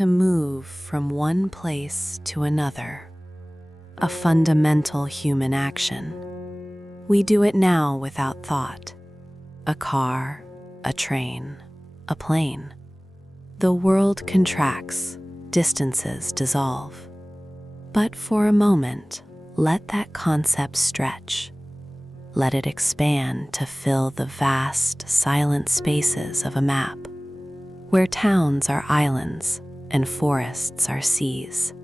to move from one place to another, a fundamental human action. We do it now without thought. A car, a train, a plane. The world contracts, distances dissolve. But for a moment, let that concept stretch. Let it expand to fill the vast, silent spaces of a map, where towns are islands and forests are seas.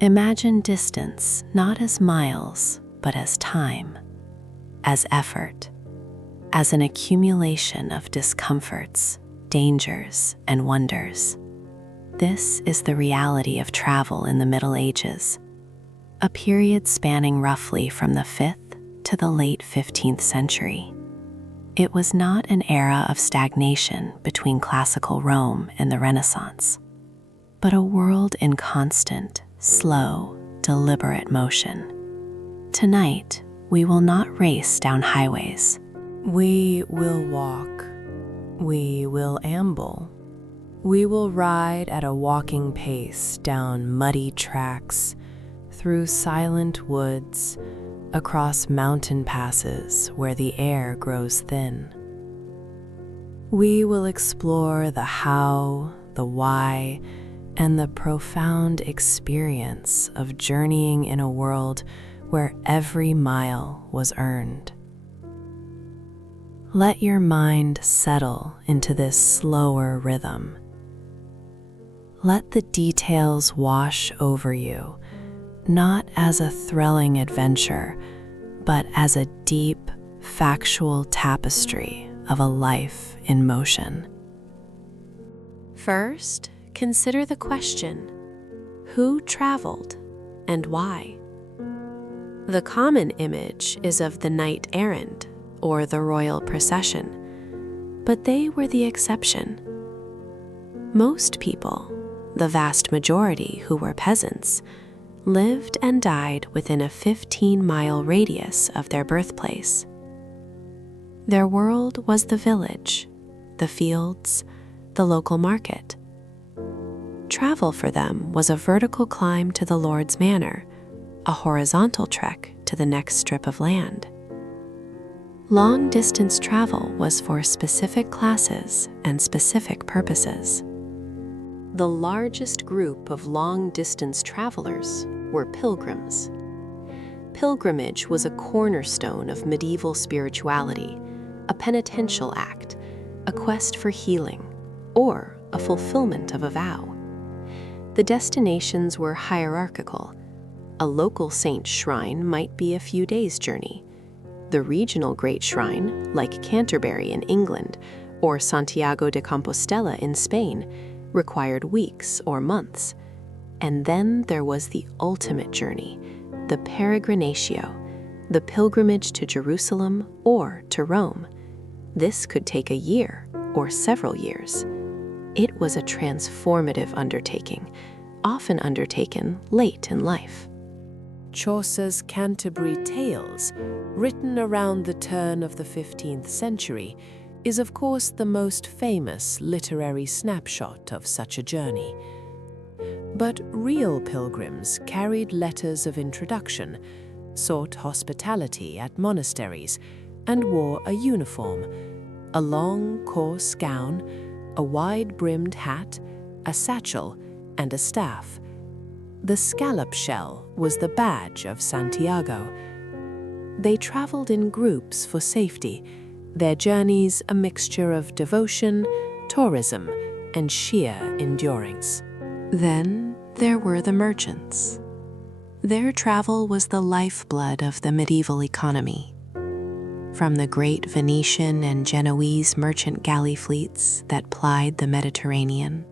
Imagine distance not as miles, but as time, as effort, as an accumulation of discomforts, dangers, and wonders. This is the reality of travel in the Middle Ages, a period spanning roughly from the 5th to the late 15th century. It was not an era of stagnation between classical Rome and the Renaissance, but a world in constant, slow, deliberate motion. Tonight, we will not race down highways. We will walk. We will amble. We will ride at a walking pace down muddy tracks, through silent woods, across mountain passes where the air grows thin. We will explore the how, the why, and the profound experience of journeying in a world where every mile was earned. Let your mind settle into this slower rhythm. Let the details wash over you, not as a thrilling adventure, but as a deep, factual tapestry of a life in motion. First, consider the question, who traveled and why? The common image is of the knight errant or the royal procession, but they were the exception. Most people, the vast majority who were peasants, lived and died within a 15-mile radius of their birthplace. Their world was the village, the fields, the local market. Travel for them was a vertical climb to the Lord's manor, a horizontal trek to the next strip of land. Long-distance travel was for specific classes and specific purposes. The largest group of long-distance travelers were pilgrims. Pilgrimage was a cornerstone of medieval spirituality, a penitential act, a quest for healing, or a fulfillment of a vow. The destinations were hierarchical. A local saint's shrine might be a few days' journey. The regional great shrine, like Canterbury in England or Santiago de Compostela in Spain, required weeks or months. And then there was the ultimate journey, the peregrinatio, the pilgrimage to Jerusalem or to Rome. This could take a year or several years. It was a transformative undertaking, often undertaken late in life. Chaucer's Canterbury Tales, written around the turn of the 15th century, is of course the most famous literary snapshot of such a journey. But real pilgrims carried letters of introduction, sought hospitality at monasteries, and wore a uniform, a long, coarse gown, a wide-brimmed hat, a satchel, and a staff. The scallop shell was the badge of Santiago. They traveled in groups for safety, their journeys a mixture of devotion, tourism, and sheer endurance. Then there were the merchants. Their travel was the lifeblood of the medieval economy. From the great Venetian and Genoese merchant galley fleets that plied the Mediterranean,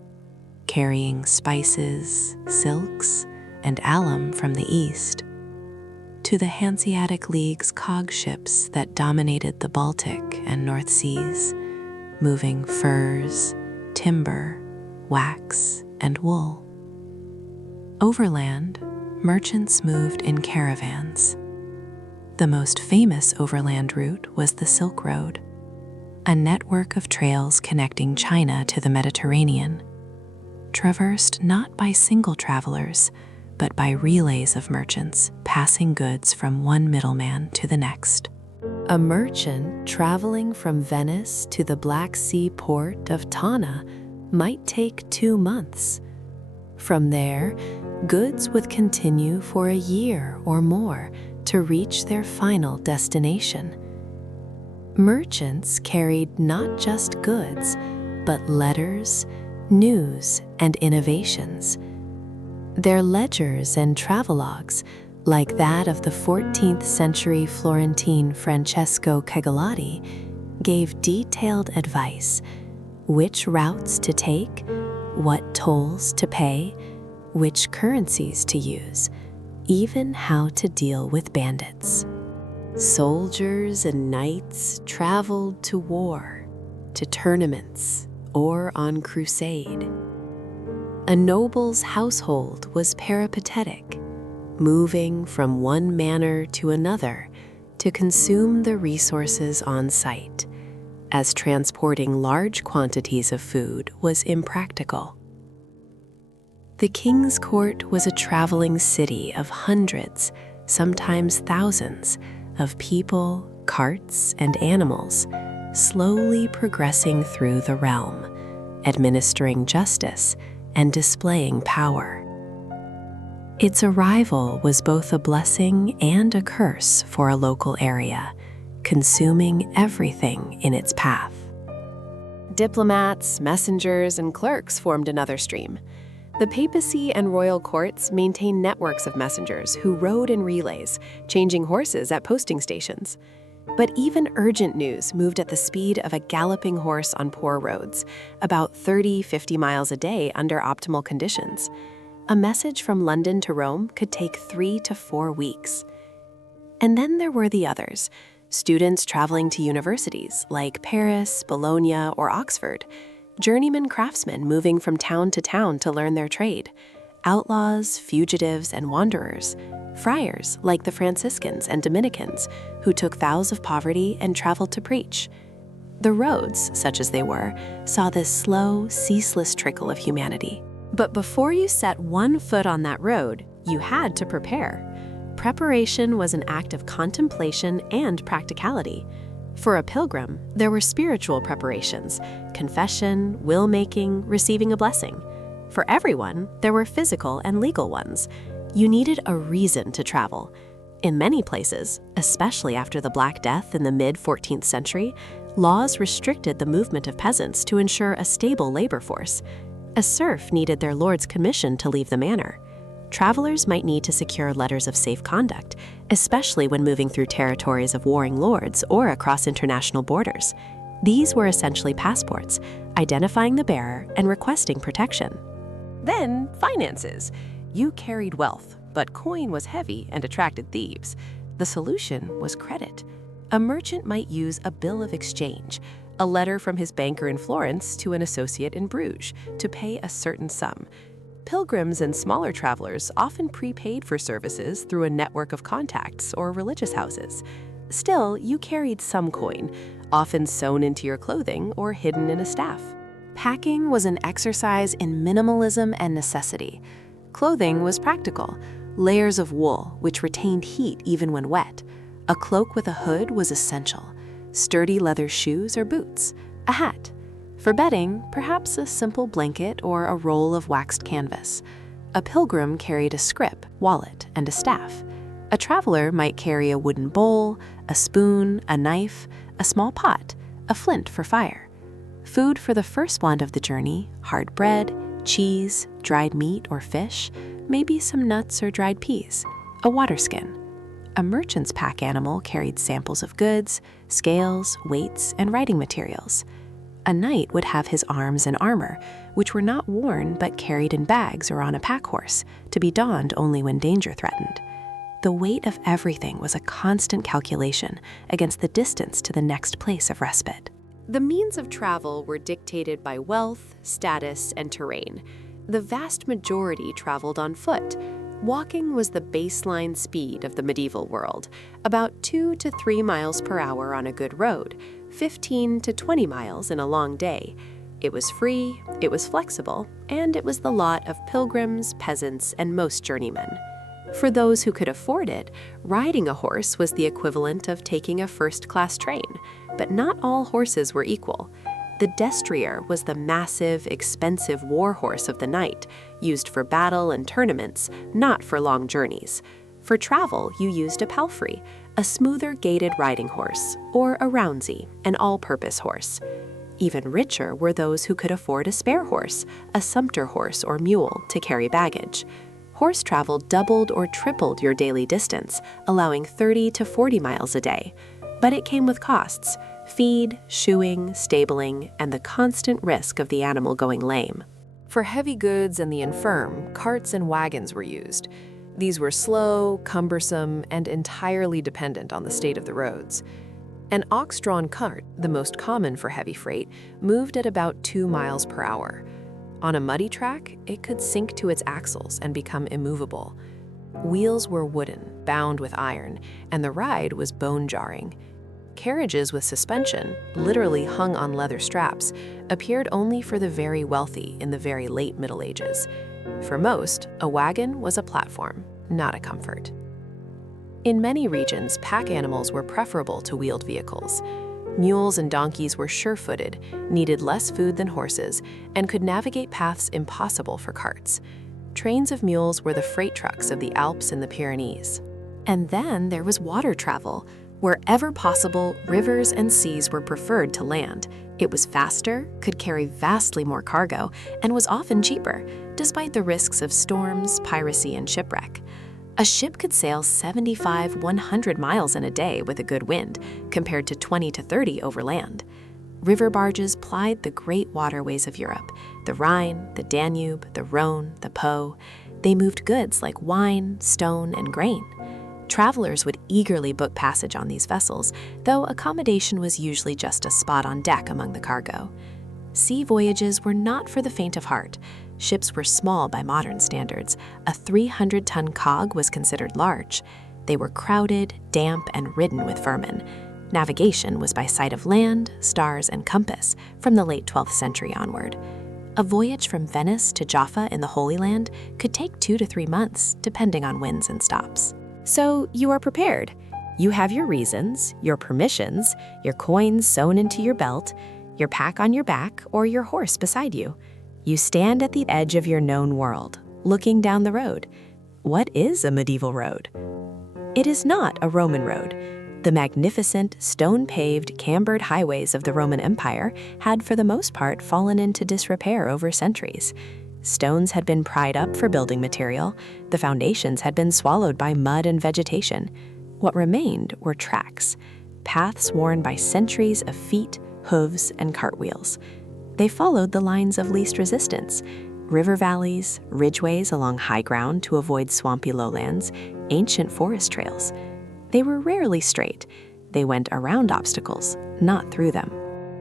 carrying spices, silks, and alum from the east, to the Hanseatic League's cog ships that dominated the Baltic and North Seas, moving furs, timber, wax, and wool. Overland, merchants moved in caravans. The most famous overland route was the Silk Road, a network of trails connecting China to the Mediterranean. traversed not by single travelers, but by relays of merchants passing goods from one middleman to the next. A merchant traveling from Venice to the Black Sea port of Tana might take 2 months. From there, goods would continue for a year or more to reach their final destination. Merchants carried not just goods, but letters, news, and innovations. Their ledgers and travelogues, like that of the 14th century Florentine Francesco Cagalati, gave detailed advice: which routes to take, what tolls to pay, which currencies to use, even how to deal with bandits. Soldiers and knights traveled to war, to tournaments, or on crusade. A noble's household was peripatetic, moving from one manor to another to consume the resources on site, as transporting large quantities of food was impractical. The king's court was a traveling city of hundreds, sometimes thousands, of people, carts, and animals, slowly progressing through the realm, administering justice and displaying power. Its arrival was both a blessing and a curse for a local area, consuming everything in its path. Diplomats, messengers, and clerks formed another stream. The papacy and royal courts maintained networks of messengers who rode in relays, changing horses at posting stations. But even urgent news moved at the speed of a galloping horse on poor roads, about 30-50 miles a day under optimal conditions. A message from London to Rome could take 3 to 4 weeks. And then there were the others, students traveling to universities like Paris, Bologna, or Oxford, journeyman craftsmen moving from town to learn their trade, outlaws, fugitives, and wanderers, friars like the Franciscans and Dominicans who took vows of poverty and traveled to preach. The roads, such as they were, saw this slow, ceaseless trickle of humanity. But before you set one foot on that road, you had to prepare. Preparation was an act of contemplation and practicality. For a pilgrim, there were spiritual preparations: confession, will-making, receiving a blessing. For everyone, there were physical and legal ones. You needed a reason to travel. In many places, especially after the Black Death in the mid-14th century, laws restricted the movement of peasants to ensure a stable labor force. A serf needed their lord's commission to leave the manor. Travelers might need to secure letters of safe conduct, especially when moving through territories of warring lords or across international borders. These were essentially passports, identifying the bearer and requesting protection. Then, finances. You carried wealth, but coin was heavy and attracted thieves. The solution was credit. A merchant might use a bill of exchange, a letter from his banker in Florence to an associate in Bruges, to pay a certain sum. Pilgrims and smaller travelers often prepaid for services through a network of contacts or religious houses. Still, you carried some coin, often sewn into your clothing or hidden in a staff. Packing was an exercise in minimalism and necessity. Clothing was practical: layers of wool, which retained heat even when wet. A cloak with a hood was essential. Sturdy leather shoes or boots. A hat. For bedding, perhaps a simple blanket or a roll of waxed canvas. A pilgrim carried a scrip, wallet, and a staff. A traveler might carry a wooden bowl, a spoon, a knife, a small pot, a flint for fire. Food for the first want of the journey: hard bread, cheese, dried meat or fish, maybe some nuts or dried peas, a water skin. A merchant's pack animal carried samples of goods, scales, weights, and writing materials. A knight would have his arms and armor, which were not worn but carried in bags or on a pack horse, to be donned only when danger threatened. The weight of everything was a constant calculation against the distance to the next place of respite. The means of travel were dictated by wealth, status, and terrain. The vast majority traveled on foot. Walking was the baseline speed of the medieval world, about 2 to 3 miles per hour on a good road, 15 to 20 miles in a long day. It was free, it was flexible, and it was the lot of pilgrims, peasants, and most journeymen. For those who could afford it, riding a horse was the equivalent of taking a first-class train, but not all horses were equal. The destrier was the massive, expensive war horse of the knight, used for battle and tournaments, not for long journeys. For travel, you used a palfrey, a smoother-gaited riding horse, or a roundsy, an all-purpose horse. Even richer were those who could afford a spare horse, a sumpter horse or mule, to carry baggage. Horse travel doubled or tripled your daily distance, allowing 30 to 40 miles a day. But it came with costs: feed, shoeing, stabling, and the constant risk of the animal going lame. For heavy goods and the infirm, carts and wagons were used. These were slow, cumbersome, and entirely dependent on the state of the roads. An ox-drawn cart, the most common for heavy freight, moved at about 2 miles per hour. On a muddy track, it could sink to its axles and become immovable. Wheels were wooden, bound with iron, and the ride was bone-jarring. Carriages with suspension, literally hung on leather straps, appeared only for the very wealthy in the very late Middle Ages. For most, a wagon was a platform, not a comfort. In many regions, pack animals were preferable to wheeled vehicles. Mules and donkeys were sure-footed, needed less food than horses, and could navigate paths impossible for carts. Trains of mules were the freight trucks of the Alps and the Pyrenees. And then there was water travel. Wherever possible, rivers and seas were preferred to land. It was faster, could carry vastly more cargo, and was often cheaper, despite the risks of storms, piracy, and shipwreck. A ship could sail 75–100 miles in a day with a good wind, compared to 20 to 30 over land. River barges plied the great waterways of Europe: the Rhine, the Danube, the Rhone, the Po. They moved goods like wine, stone, and grain. Travelers would eagerly book passage on these vessels, though accommodation was usually just a spot on deck among the cargo. Sea voyages were not for the faint of heart. Ships were small by modern standards. A 300-ton cog was considered large. They were crowded, damp, and ridden with vermin. Navigation was by sight of land, stars, and compass from the late 12th century onward. A voyage from Venice to Jaffa in the Holy Land could take 2 to 3 months, depending on winds and stops. So you are prepared. You have your reasons, your permissions, your coins sewn into your belt, your pack on your back, or your horse beside you. You stand at the edge of your known world, looking down the road. What is a medieval road? It is not a Roman road. The magnificent, stone-paved, cambered highways of the Roman Empire had for the most part fallen into disrepair over centuries. Stones had been pried up for building material. The foundations had been swallowed by mud and vegetation. What remained were tracks, paths worn by centuries of feet, hooves, and cartwheels. They followed the lines of least resistance: river valleys, ridgeways along high ground to avoid swampy lowlands, ancient forest trails. They were rarely straight. They went around obstacles, not through them.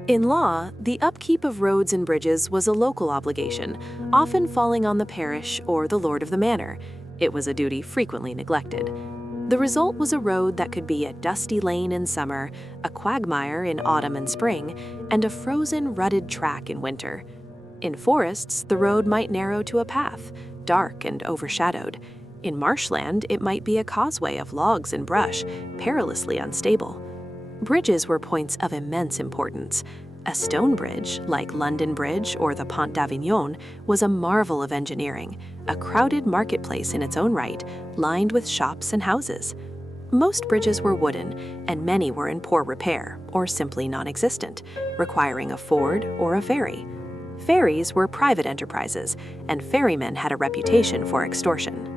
In law, the upkeep of roads and bridges was a local obligation, often falling on the parish or the lord of the manor. It was a duty frequently neglected. The result was a road that could be a dusty lane in summer, a quagmire in autumn and spring, and a frozen, rutted track in winter. In forests, the road might narrow to a path, dark and overshadowed. In marshland, it might be a causeway of logs and brush, perilously unstable. Bridges were points of immense importance. A stone bridge, like London Bridge or the Pont d'Avignon, was a marvel of engineering, a crowded marketplace in its own right, lined with shops and houses. Most bridges were wooden, and many were in poor repair, or simply non-existent, requiring a ford or a ferry. Ferries were private enterprises, and ferrymen had a reputation for extortion.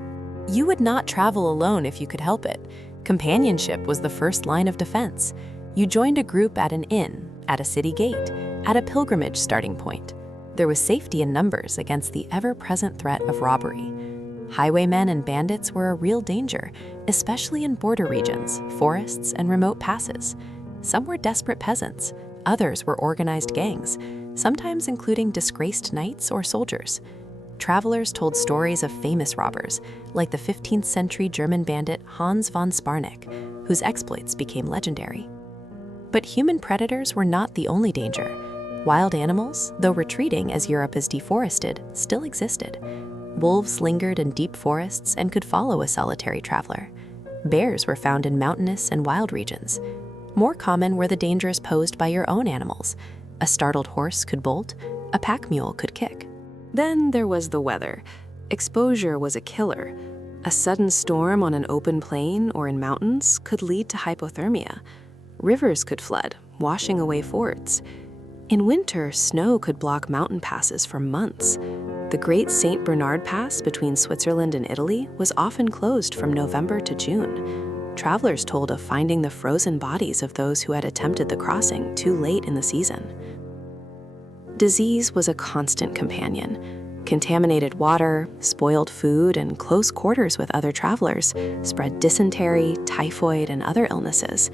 You would not travel alone if you could help it. Companionship was the first line of defense. You joined a group at an inn, at a city gate, at a pilgrimage starting point. There was safety in numbers against the ever-present threat of robbery. Highwaymen and bandits were a real danger, especially in border regions, forests, and remote passes. Some were desperate peasants, others were organized gangs, sometimes including disgraced knights or soldiers. Travelers told stories of famous robbers, like the 15th century German bandit Hans von Sparneck, whose exploits became legendary. But human predators were not the only danger. Wild animals, though retreating as Europe is deforested, still existed. Wolves lingered in deep forests and could follow a solitary traveler. Bears were found in mountainous and wild regions. More common were the dangers posed by your own animals. A startled horse could bolt, a pack mule could kick. Then there was the weather. Exposure was a killer. A sudden storm on an open plain or in mountains could lead to hypothermia. Rivers could flood, washing away forts. In winter, snow could block mountain passes for months. The Great St. Bernard Pass between Switzerland and Italy was often closed from November to June. Travelers told of finding the frozen bodies of those who had attempted the crossing too late in the season. Disease was a constant companion. Contaminated water, spoiled food, and close quarters with other travelers spread dysentery, typhoid, and other illnesses.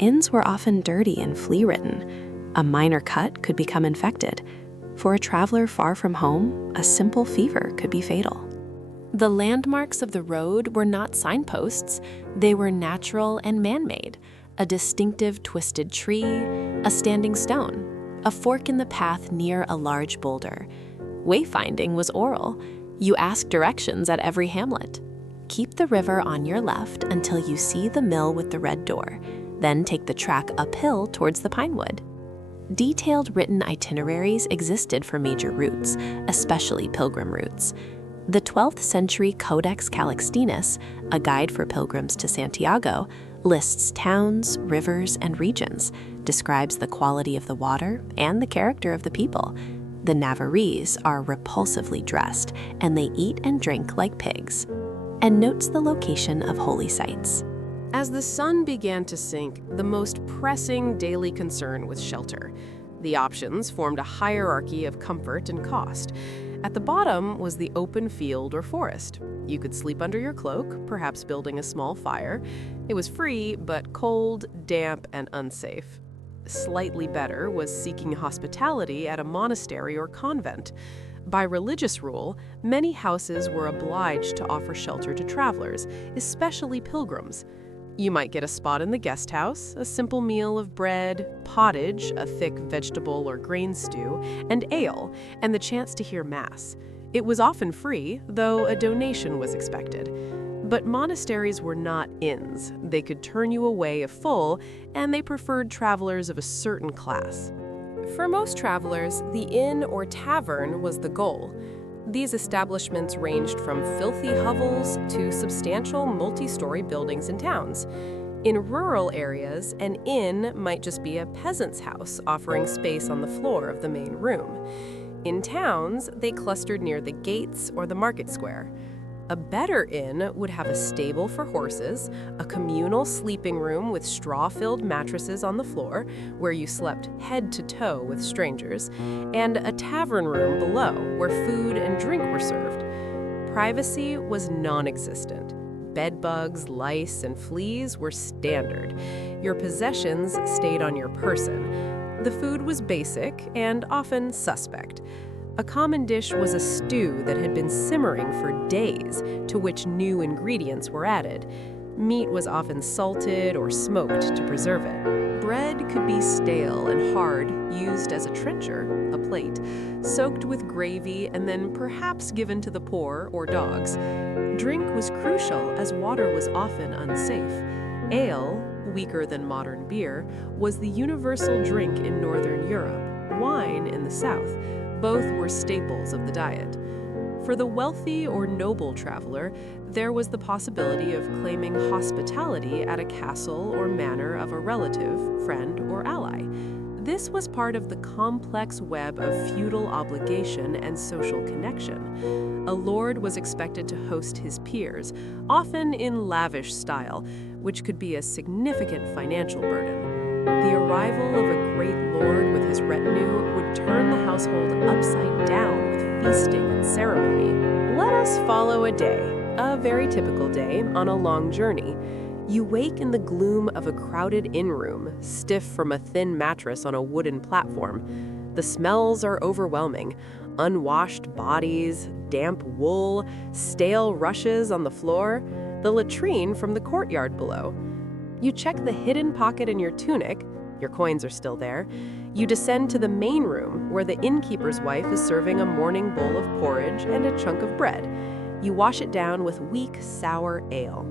Inns were often dirty and flea-ridden. A minor cut could become infected. For a traveler far from home, a simple fever could be fatal. The landmarks of the road were not signposts. They were natural and man-made. A distinctive twisted tree, a standing stone, a fork in the path near a large boulder. Wayfinding was oral. You asked directions at every hamlet. Keep the river on your left until you see the mill with the red door. Then take the track uphill towards the pinewood. Detailed written itineraries existed for major routes, especially pilgrim routes. The 12th century Codex Calixtinus, a guide for pilgrims to Santiago, lists towns, rivers, and regions, describes the quality of the water and the character of the people. The Navarrese are repulsively dressed, and they eat and drink like pigs, and notes the location of holy sites. As the sun began to sink, the most pressing daily concern was shelter. The options formed a hierarchy of comfort and cost. At the bottom was the open field or forest. You could sleep under your cloak, perhaps building a small fire. It was free, but cold, damp, and unsafe. Slightly better was seeking hospitality at a monastery or convent. By religious rule, many houses were obliged to offer shelter to travelers, especially pilgrims. You might get a spot in the guest house, a simple meal of bread, pottage, a thick vegetable or grain stew, and ale, and the chance to hear Mass. It was often free, though a donation was expected. But monasteries were not inns. They could turn you away if full, and they preferred travelers of a certain class. For most travelers, the inn or tavern was the goal. These establishments ranged from filthy hovels to substantial multi-story buildings in towns. In rural areas, an inn might just be a peasant's house offering space on the floor of the main room. In towns, they clustered near the gates or the market square. A better inn would have a stable for horses, a communal sleeping room with straw-filled mattresses on the floor, where you slept head to toe with strangers, and a tavern room below, where food and drink were served. Privacy was non-existent. Bedbugs, lice, and fleas were standard. Your possessions stayed on your person. The food was basic and often suspect. A common dish was a stew that had been simmering for days, to which new ingredients were added. Meat was often salted or smoked to preserve it. Bread could be stale and hard, used as a trencher, a plate, soaked with gravy and then perhaps given to the poor or dogs. Drink was crucial as water was often unsafe. Ale, weaker than modern beer, was the universal drink in Northern Europe, wine in the South. Both were staples of the diet. For the wealthy or noble traveler, there was the possibility of claiming hospitality at a castle or manor of a relative, friend, or ally. This was part of the complex web of feudal obligation and social connection. A lord was expected to host his peers, often in lavish style, which could be a significant financial burden. The arrival of a great lord with his retinue would turn the household upside down with feasting and ceremony. Let us follow a day, a very typical day, on a long journey. You wake in the gloom of a crowded inn room, stiff from a thin mattress on a wooden platform. The smells are overwhelming. Unwashed bodies, damp wool, stale rushes on the floor, the latrine from the courtyard below. You check the hidden pocket in your tunic, your coins are still there. You descend to the main room, where the innkeeper's wife is serving a morning bowl of porridge and a chunk of bread. You wash it down with weak, sour ale.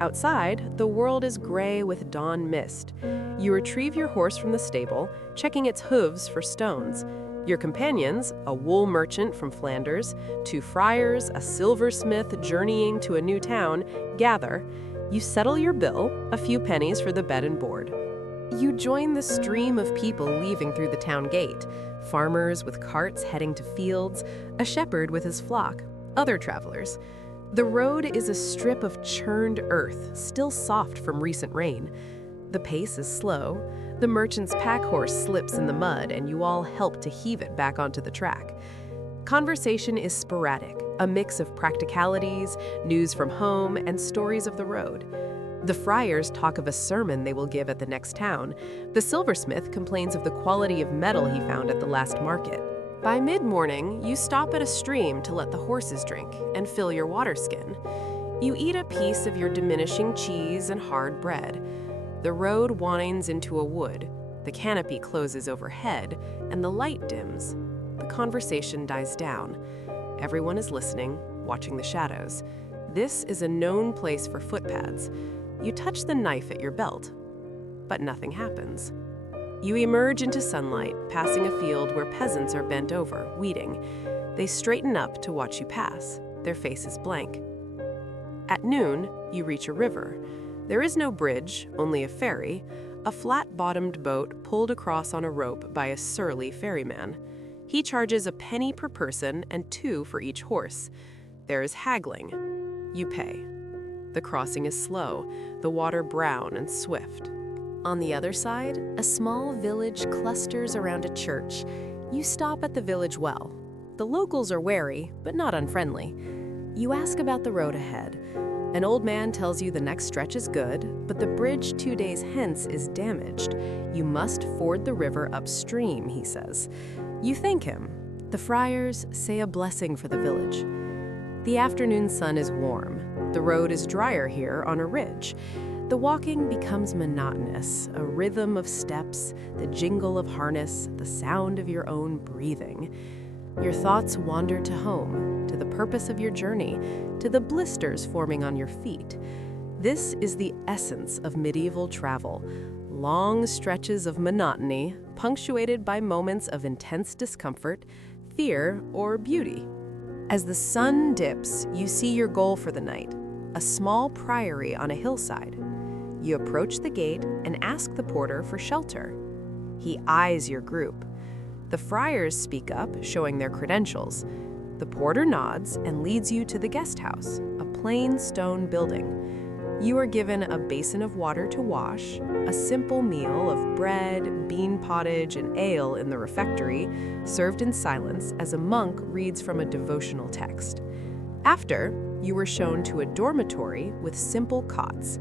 Outside, the world is gray with dawn mist. You retrieve your horse from the stable, checking its hooves for stones. Your companions, a wool merchant from Flanders, 2 friars, a silversmith journeying to a new town, gather. You settle your bill, a few pennies for the bed and board. You join the stream of people leaving through the town gate. Farmers with carts heading to fields, a shepherd with his flock, other travelers. The road is a strip of churned earth, still soft from recent rain. The pace is slow. The merchant's pack horse slips in the mud, and you all help to heave it back onto the track. Conversation is sporadic, a mix of practicalities, news from home, and stories of the road. The friars talk of a sermon they will give at the next town. The silversmith complains of the quality of metal he found at the last market. By mid-morning, you stop at a stream to let the horses drink and fill your water skin. You eat a piece of your diminishing cheese and hard bread. The road winds into a wood. The canopy closes overhead, and the light dims. The conversation dies down. Everyone is listening, watching the shadows. This is a known place for footpads. You touch the knife at your belt, but nothing happens. You emerge into sunlight, passing a field where peasants are bent over, weeding. They straighten up to watch you pass, their faces blank. At noon, you reach a river. There is no bridge, only a ferry, a flat-bottomed boat pulled across on a rope by a surly ferryman. He charges a penny per person and 2 for each horse. There is haggling. You pay. The crossing is slow, the water brown and swift. On the other side, a small village clusters around a church. You stop at the village well. The locals are wary, but not unfriendly. You ask about the road ahead. An old man tells you the next stretch is good, but the bridge 2 days hence is damaged. You must ford the river upstream, he says. You thank him. The friars say a blessing for the village. The afternoon sun is warm. The road is drier here on a ridge. The walking becomes monotonous, a rhythm of steps, the jingle of harness, the sound of your own breathing. Your thoughts wander to home, to the purpose of your journey, to the blisters forming on your feet. This is the essence of medieval travel. Long stretches of monotony, punctuated by moments of intense discomfort, fear, or beauty. As the sun dips, you see your goal for the night, a small priory on a hillside. You approach the gate and ask the porter for shelter. He eyes your group. The friars speak up, showing their credentials. The porter nods and leads you to the guest house, a plain stone building. You are given a basin of water to wash, a simple meal of bread, bean pottage, and ale in the refectory, served in silence as a monk reads from a devotional text. After, you were shown to a dormitory with simple cots.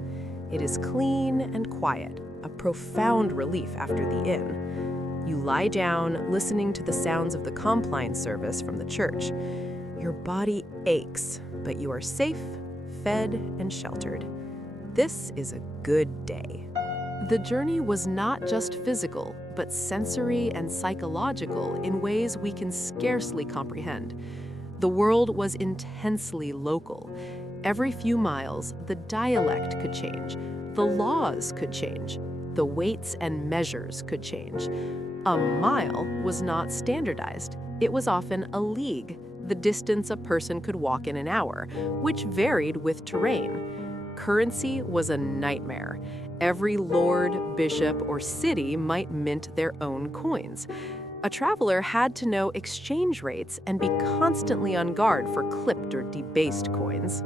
It is clean and quiet, a profound relief after the inn. You lie down, listening to the sounds of the compline service from the church. Your body aches, but you are safe, fed, and sheltered. This is a good day. The journey was not just physical, but sensory and psychological in ways we can scarcely comprehend. The world was intensely local. Every few miles, the dialect could change, the laws could change, the weights and measures could change. A mile was not standardized. It was often a league, the distance a person could walk in an hour, which varied with terrain. Currency was a nightmare. Every lord, bishop, or city might mint their own coins. A traveler had to know exchange rates and be constantly on guard for clipped or debased coins.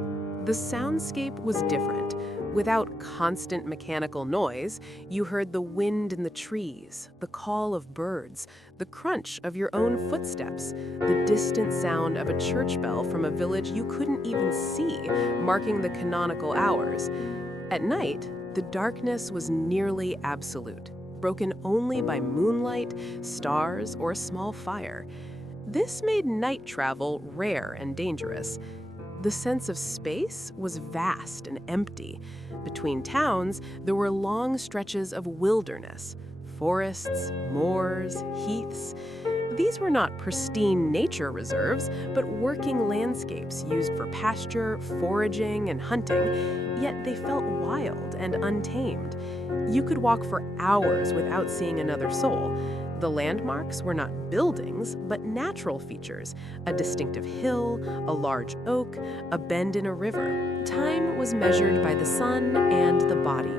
The soundscape was different. Without constant mechanical noise, you heard the wind in the trees, the call of birds, the crunch of your own footsteps, the distant sound of a church bell from a village you couldn't even see, marking the canonical hours. At night, the darkness was nearly absolute, broken only by moonlight, stars, or a small fire. This made night travel rare and dangerous. The sense of space was vast and empty. Between towns, there were long stretches of wilderness, forests, moors, heaths. These were not pristine nature reserves, but working landscapes used for pasture, foraging, and hunting, yet they felt wild and untamed. You could walk for hours without seeing another soul. The landmarks were not buildings, but natural features, a distinctive hill, a large oak, a bend in a river. Time was measured by the sun and the body.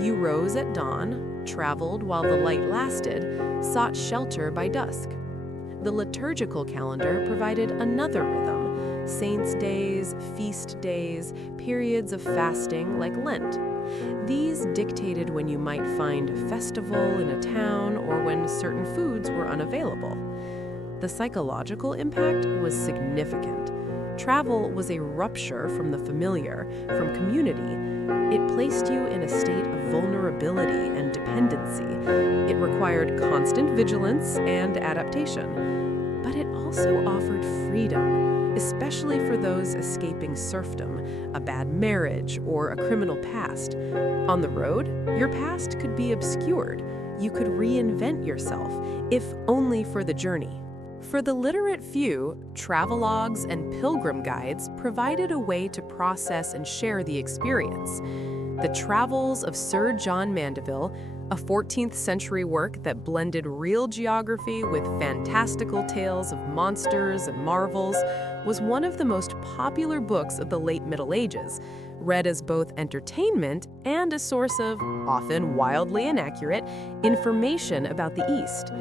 You rose at dawn, traveled while the light lasted, sought shelter by dusk. The liturgical calendar provided another rhythm: saints' days, feast days, periods of fasting like Lent. These dictated when you might find a festival in a town or when certain foods were unavailable. The psychological impact was significant. Travel was a rupture from the familiar, from community. It placed you in a state of vulnerability and dependency. It required constant vigilance and adaptation. But it also offered freedom, especially for those escaping serfdom, a bad marriage, or a criminal past. On the road, your past could be obscured. You could reinvent yourself, if only for the journey. For the literate few, travelogues and pilgrim guides provided a way to process and share the experience. The Travels of Sir John Mandeville, a 14th century work that blended real geography with fantastical tales of monsters and marvels, was one of the most popular books of the late Middle Ages, read as both entertainment and a source of, often wildly inaccurate, information about the East.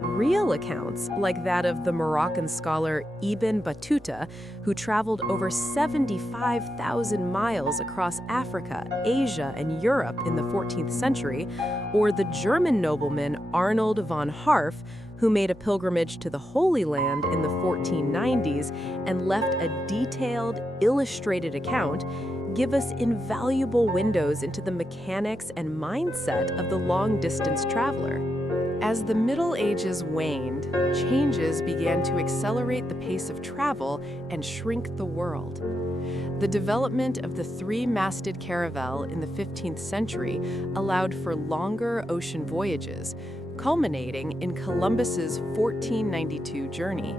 Real accounts, like that of the Moroccan scholar Ibn Battuta, who traveled over 75,000 miles across Africa, Asia, and Europe in the 14th century, or the German nobleman Arnold von Harff, who made a pilgrimage to the Holy Land in the 1490s and left a detailed, illustrated account, give us invaluable windows into the mechanics and mindset of the long-distance traveler. As the Middle Ages waned, changes began to accelerate the pace of travel and shrink the world. The development of the three-masted caravel in the 15th century allowed for longer ocean voyages, culminating in Columbus's 1492 journey.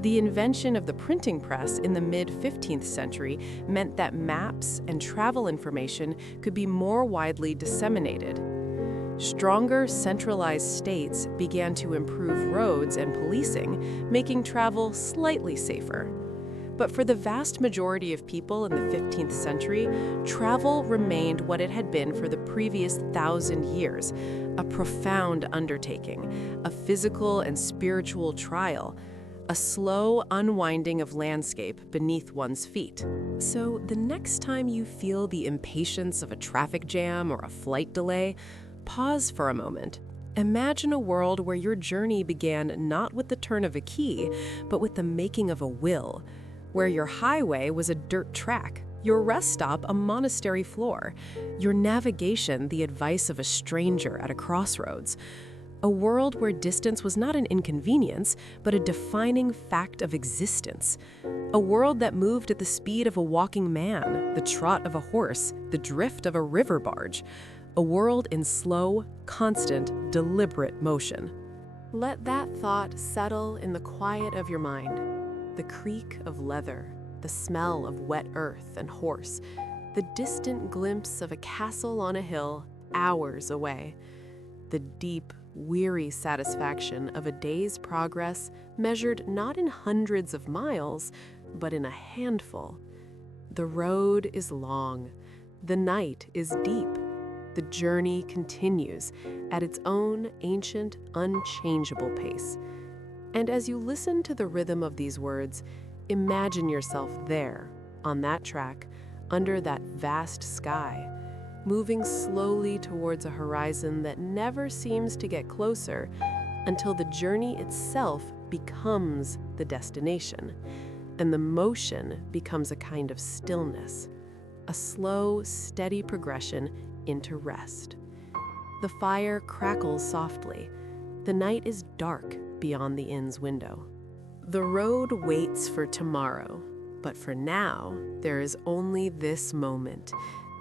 The invention of the printing press in the mid-15th century meant that maps and travel information could be more widely disseminated. Stronger centralized states began to improve roads and policing, making travel slightly safer. But for the vast majority of people in the 15th century, travel remained what it had been for the previous 1,000 years, a profound undertaking, a physical and spiritual trial, a slow unwinding of landscape beneath one's feet. So the next time you feel the impatience of a traffic jam or a flight delay, pause for a moment. Imagine a world where your journey began not with the turn of a key, but with the making of a will, where your highway was a dirt track, your rest stop a monastery floor, your navigation the advice of a stranger at a crossroads. A world where distance was not an inconvenience, but a defining fact of existence. A world that moved at the speed of a walking man, the trot of a horse, the drift of a river barge. A world in slow, constant, deliberate motion. Let that thought settle in the quiet of your mind. The creak of leather, the smell of wet earth and horse, the distant glimpse of a castle on a hill hours away. The deep, weary satisfaction of a day's progress measured not in hundreds of miles, but in a handful. The road is long. The night is deep. The journey continues at its own ancient, unchangeable pace. And as you listen to the rhythm of these words, imagine yourself there, on that track, under that vast sky, moving slowly towards a horizon that never seems to get closer until the journey itself becomes the destination, and the motion becomes a kind of stillness, a slow, steady progression into rest. The fire crackles softly. The night is dark beyond the inn's window. The road waits for tomorrow, but for now, there is only this moment,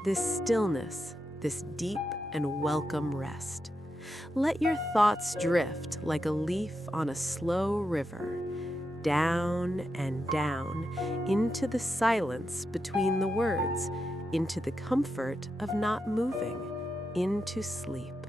this stillness, this deep and welcome rest. Let your thoughts drift like a leaf on a slow river, down and down into the silence between the words, into the comfort of not moving, into sleep.